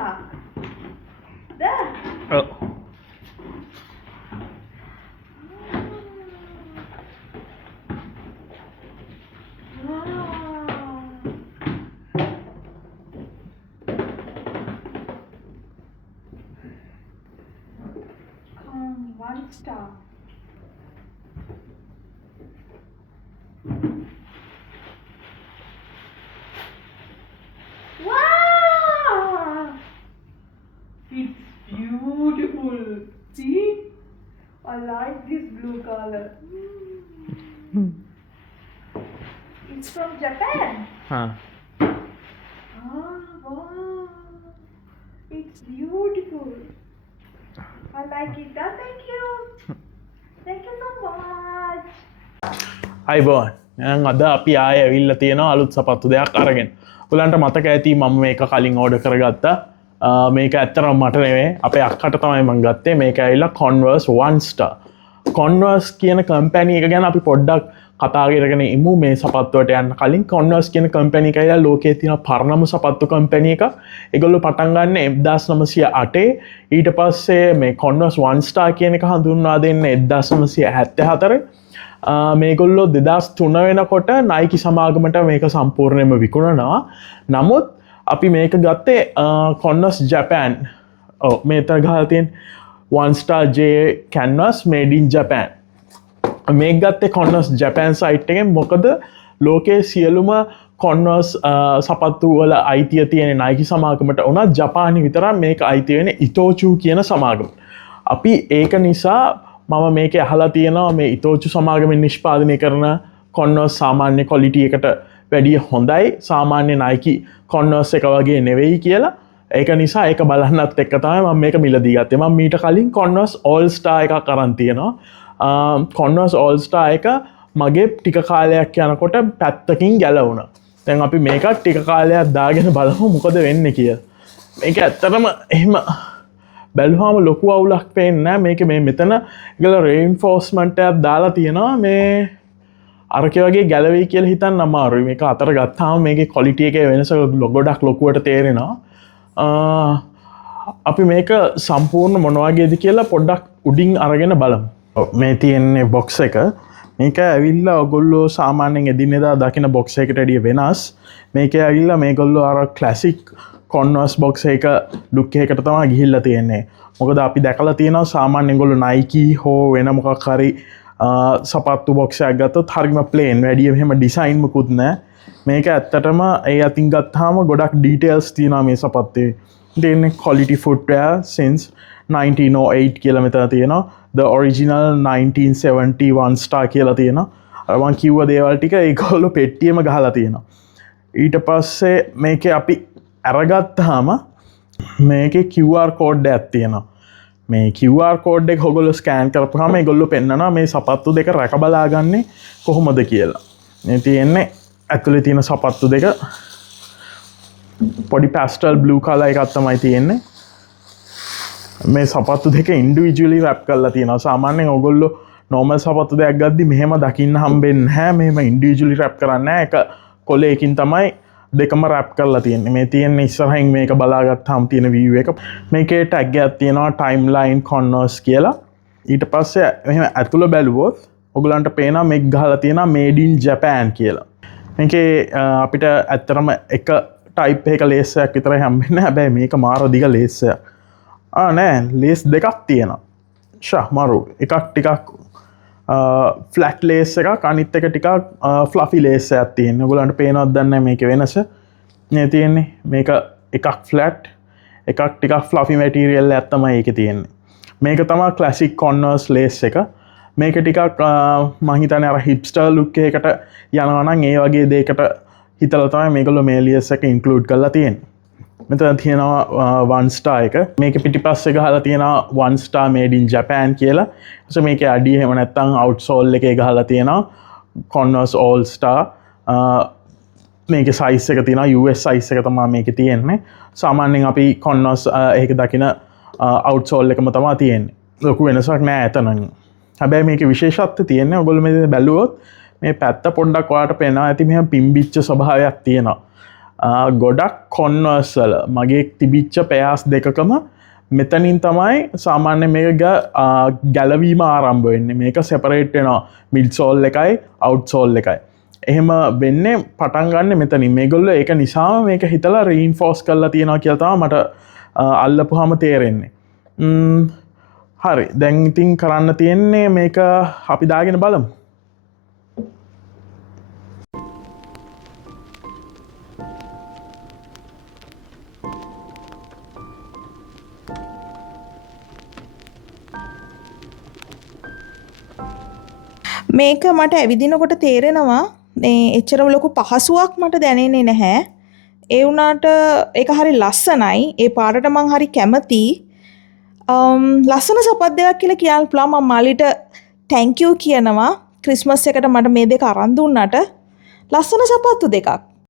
එකක්. ද? ඔව්. One star. Wow! It's beautiful. See? I like this blue color. It's from Japan. හා. Ah, wow. It's beautiful. I like it. Oh, thank you. Thank you so much. අයිබෝන් අද අපි ආය ඇවිල්ල තියෙනවා අලුත් සපත්තු දෙයක් අරගෙන. ඔයගලන්ට මතක ඇති මම මේක කලින් ඕඩර් කරගත්තා. මේක ඇත්තටම මට නෙවෙයි අපේ අක්කට තමයි මම ගත්තේ. මේක ඇවිල්ලා Converse One Star. Converse කියන කම්පැනි එක ගැන අපි පොඩ්ඩක් කතා කරගෙන ඉමු මේ සපත්තුවට යන්න කලින්. Converse කියන කම්පැනි එක ඇවිල්ලා ලෝකයේ තියෙන පරණම සපත්තු කම්පැනි එක. ඒගොල්ලෝ පටන් ගන්න 1908 ඊට පස්සේ මේ Converse One Star කියන එක හඳුන්වා දෙන්නේ 1974. මේගොල්ලෝ 2003 වෙනකොට නයිකි සමාගමට මේක සම්පූර්ණයෙන්ම විකුණනවා. නමුත් අපි මේක ගත්තේ Converse Japan. ඔව් මේතර ගහලා තියෙන One Star J Canvas made in Japan. මේක ගත්තේ Converse Japan site එකෙන්. මොකද ලෝකයේ සියලුම Converse සපත්තු වල අයිතිය තියෙන නයිකි සමාගමට උනත් ජපානයේ විතරක් මේක අයිති වෙන්නේ ඉතෝචු කියන සමාගමට. අපි ඒක නිසා මම මේක අහලා තියෙනවා මේ ඉතෝචු සමාගමෙන් නිෂ්පාදනය කරන Converse සාමාන්‍ය quality එකට වැඩිය හොඳයි සාමාන්‍ය Nike Converse එක වගේ නෙවෙයි කියලා. ඒක නිසා ඒක බලන්නත් එක්ක තමයි මම මේක මිලදී ගත්තේ. මම මීට කලින් Converse All Star එකක් අරන් තියෙනවා. Converse All Star එක මගේ ටික කාලයක් යනකොට පැත්තකින් ගැලවුණා. දැන් අපි මේක ටික කාලයක් දාගෙන බලමු මොකද වෙන්නේ කියලා. මේක ඇත්තටම එහෙම බැලුවාම ලොකු අවුලක් පේන්නේ නැහැ. මේක මේ මෙතන ඒගොල්ලෝ රේන්ෆෝස්මන්ට් එකක් දාලා තියෙනවා. මේ අරක වගේ ගැලවෙයි කියලා හිතන්න අමාරුයි. මේක අතර ගත්තාම මේකේ ක්වොලිටි එකේ වෙනස ගොඩක් ලොකුවට තේරෙනවා. අපි මේක සම්පූර්ණ මොන වගේද කියලා පොඩ්ඩක් උඩින් අරගෙන බලමු. මේ තියෙන්නේ බොක්ස් එක. මේක ඇවිල්ලා ඔයගොල්ලෝ සාමාන්‍යයෙන් එදිනෙදා දකින බොක්ස් එකකට වඩා වෙනස්. මේක ඇවිල්ලා මේගොල්ලෝ අර ක්ලාසික් Converse box එක ලුක් එකකට තමයි ගිහිල්ලා තියෙන්නේ. මොකද අපි දැකලා තියෙනවා සාමාන්‍යයෙන් ඒගොල්ලෝ Nike හෝ වෙන මොකක් හරි සපත්තු box එකක් ගත්තොත් හරියම plain වැඩි එහෙම design මොකුත් නැහැ. මේක ඇත්තටම ඒ අතින් ගත්තාම ගොඩක් details තියෙනවා මේ සපත්තුවේ. දෙන්නේ quality footwear since 1908 කියලා මෙතන තියෙනවා. The original 1971 star කියලා තියෙනවා. අර මං කිව්ව දේවල් ටික ඒගොල්ලෝ පෙට්ටියෙම ගහලා තියෙනවා. ඊට පස්සේ මේකේ අපි අරගත්තාම මේකේ QR කෝඩ් එකක් තියෙනවා. මේ QR කෝඩ් එක ඔයගොල්ලෝ ස්කෑන් කරපුවාම ඒගොල්ලෝ පෙන්නනවා මේ සපත්තු දෙක රැක බලාගන්නේ කොහොමද කියලා. මේ තියෙන්නේ ඇතුලේ තියෙන සපත්තු දෙක පොඩි pastel blue color එකක් තමයි තියෙන්නේ. මේ සපත්තු දෙක ඉන්ඩිවිජුවලි රැප් කරලා තියෙනවා. සාමාන්‍යයෙන් ඔයගොල්ලෝ normal සපත්තු දෙයක් ගද්දි මෙහෙම දකින්න හම්බෙන්නේ නැහැ. මෙහෙම ඉන්ඩිවිජුවලි රැප් කරන්නේ නැහැ. එක කොලයකින් තමයි දෙකම රැප් කරලා තියෙන්නේ. මේ තියෙන්නේ ඉස්සරහින් මේක බලාගත්තාම තියෙන view එක. මේකේ tag එකක් තියෙනවා timeline Converse කියලා. ඊට පස්සේ මෙහෙම ඇතුළ බැලුවොත් ඔයගලන්ට පේනවා මේක ගහලා තියෙනවා made in Japan කියලා. මේකේ අපිට ඇත්තටම එක type එකක ලේස් එකක් විතරයි හම්බෙන්නේ. හැබැයි මේක මාර දිග ලේස් එකක්. නෑ ලේස් දෙකක් තියෙනවා. මරු එකක් ටිකක් ෆ්ලැට් ලේස් එකක් අනිත් එක ටිකක් ෆ්ලෆි ලේස් එකක් තියෙනවා. ඔයගලන්ට පේනවද දන්නේ නැහැ මේකේ වෙනස. මේ තියෙන්නේ මේක එකක් ෆ්ලැට් එකක් ටිකක් ෆ්ලෆි මැටීරියල් එකක් තමයි ඒකේ තියෙන්නේ. මේක තමයි ක්ලාසික් Converse ලේස් එක. මේක ටිකක් මම හිතන්නේ අර හිප්ස්ටර් ලුක් එකකට යනවා නම් ඒ වගේ දෙයකට හිතලා තමයි මේගොල්ලෝ මේ ලේස් එක ඉන්ක්ලූඩ් කරලා තියෙන්නේ. මෙතන තියෙනවා One Star එක. මේක පිටිපස්සේ ගහලා තියෙනවා One Star made in Japan කියලා. ඊට මේකේ අඩිය එහෙම නැත්නම් outsole එකේ ගහලා තියෙනවා Converse All Star. මේකේ size එක තියෙනවා US size එක තමයි මේකේ තියෙන්නේ. සාමාන්‍යයෙන් අපි Converse ඒක දකින outsole එකම තමයි තියෙන්නේ. ලොකු වෙනසක් නෑ එතන. හැබැයි මේකේ විශේෂත්වය තියෙන්නේ ඔයගොල්ලෝ මේ බැලුවොත් මේ පැත්ත පොඩ්ඩක් ඔයාලට පේනවා ඇති මෙහෙම පිම්බිච්ච ස්වභාවයක් තියෙනවා. ගොඩක් කොන්වර්සල් මගේ තිබිච්ච පෑස් දෙකකම මෙතනින් තමයි සාමාන්‍ය මේක ගැලවීම ආරම්භ වෙන්නේ මේක සෙපරේට්නවා මිඩ් සෝල් එකයි අවට් සෝල් එකයි එහෙම වෙන්න පටන් ගන්න මෙතනින් මේගොල්ල ඒක නිසාම මේක හිතලා රීන් ෆෝස් කරලා තියෙනවා කියලතාව මට අල්ලපුහම තේරෙන්නේ හරි දැන් ඉතින් කරන්න තියෙන්නේ මේක අපි දාගෙන බලමු මේක මට ඇවිදිනකොට තේරෙනවා එච්චරම ලොකු පහසුවක් මට දැනෙන්නේ නැහැ. ඒ වුණාට ඒක හරි ලස්සනයි. ඒ පාටට මං හරි කැමතියි. ලස්සන සපත් දෙයක් කියලා කියන්න පුළුවන්. මම මාලිට thank you කියනවා. ක්‍රිස්මස් එකට මට මේ දෙක අරන් දුන්නට. ලස්සන සපත්තු දෙකක්.